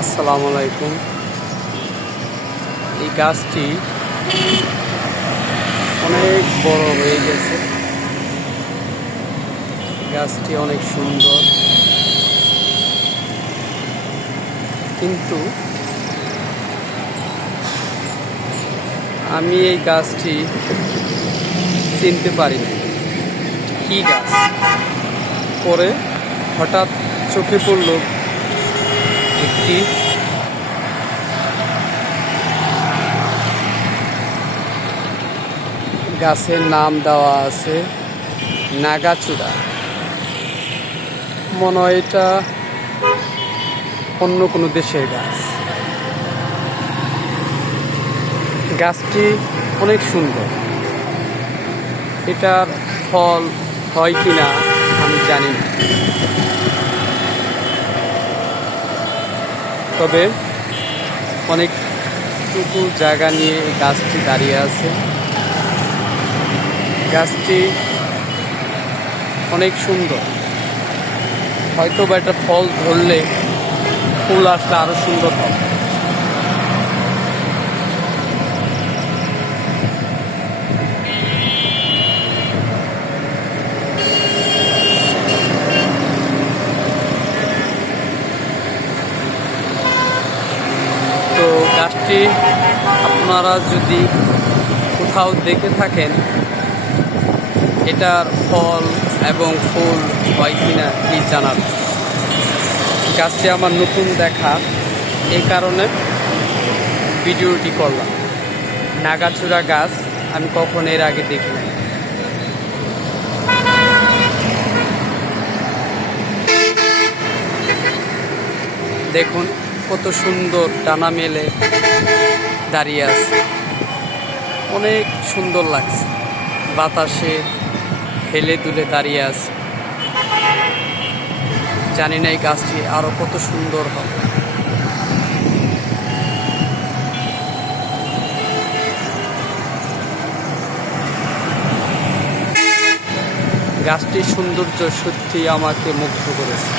আসসালামু আলাইকুম। এই গাছটি অনেক বড় হয়ে গেছে। গাছটি অনেক সুন্দর, কিন্তু আমি এই গাছটি চিনতে পারি না কি গাছ। পরে হঠাৎ চোখে পড়ল একটি গাছের নাম দেওয়া আছে নাগাচূড়া। মনে হয় এটা অন্য কোনো দেশের গাছ। গাছটি অনেক সুন্দর। এটার ফল হয় কি না আমি জানি না, তবে অনেকটুকু জায়গা নিয়ে এই গাছটি দাঁড়িয়ে আছে। গাছটি অনেক সুন্দর। হয়তো বা একটা ফল ধরলে ফুল আসলে আরো সুন্দর হবে। তো গাছটি আপনারা যদি কোথাও দেখে থাকেন, এটার ফল এবং ফুল হয় কিনা প্লিজ জানাবেন। গাছটি আমার নতুন দেখা, এই কারণে ভিডিওটি করলাম। নাগাচূড়া গাছ আমি কখনো এর আগে দেখি নাই। দেখুন কত সুন্দর ডানা মেলে দাঁড়িয়ে আছে, অনেক সুন্দর লাগছে। বাতাসে হেলে দুলে দাঁড়িয়ে আছে। জানি না এই গাছটি আরো কত সুন্দর হবে। গাছটির সৌন্দর্য সত্যি আমাকে মুগ্ধ করেছে।